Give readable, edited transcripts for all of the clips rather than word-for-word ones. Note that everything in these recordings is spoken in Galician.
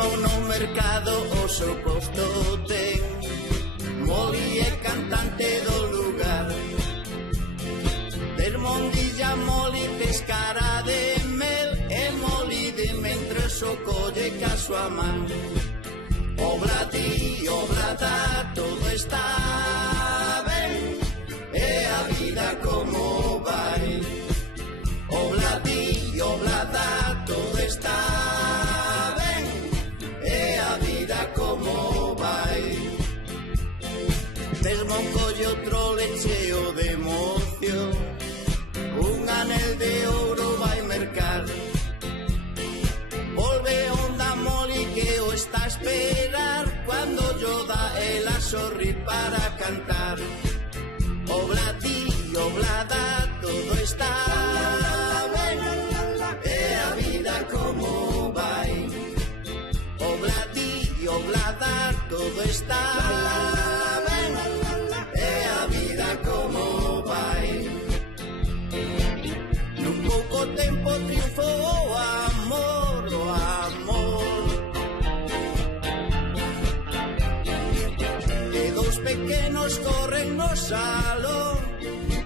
Desmou no mercado o seu posto ten, Moli é cantante do lugar. Desmondilla Moli pescara de mel, e Moli de mentres o colle ca súa man. Oblati, oblata, todo está ben, e a vida como vai. Oblati, oblata, todo está ben, e a vida como vai. Desmond colle outro lecheo de emoción, un anel de ouro vai mercar. Volve onda Moli que o está a esperar, cuando yo da el a sorrir para cantar. Oblati, oblada, todo está ben, e a vida como vai. Oblati, oblada, todo está ben, e a vida como vai. Nun pouco tempo triunfou o amor, o amor. E dous pequenos corren no salón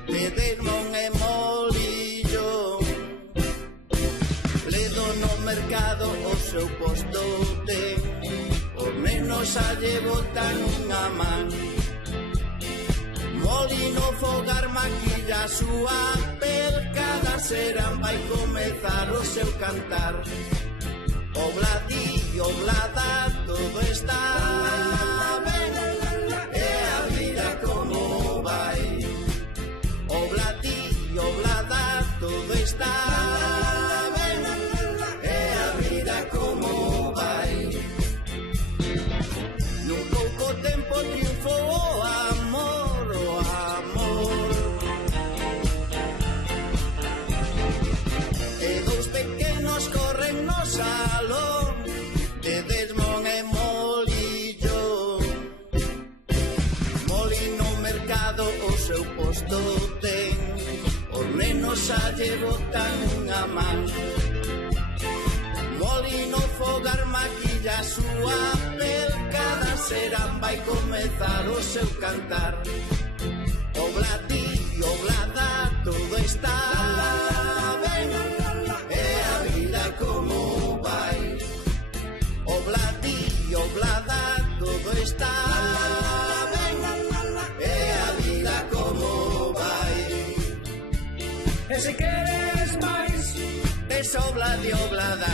de Desmond e Molillo. Ledo no mercado o seu posto ten, os nenos a lle botan unha man. Moli no fogar maquilla a súa pel, cada serán vai comezar o seu cantar. Oblati, oblada, todo está ben, e a vida como vai. Oblati, oblada, todo está ben, e a vida como vai. Nun pouco tempo triunfou o amor, o amor. E dous pequenos corren no salón de Desmond e Molillo. Moli no mercado o seu posto ten, os nenos a lle botan unha man. Moli no fogar maquilla a súa pel, cada serán vai comezar o seu cantar. Oblati, oblada, todo está ben, e a vida como vai. Oblati, oblada, todo está ben, e a vida como vai. E se queres máis, Tes obladi, oblada,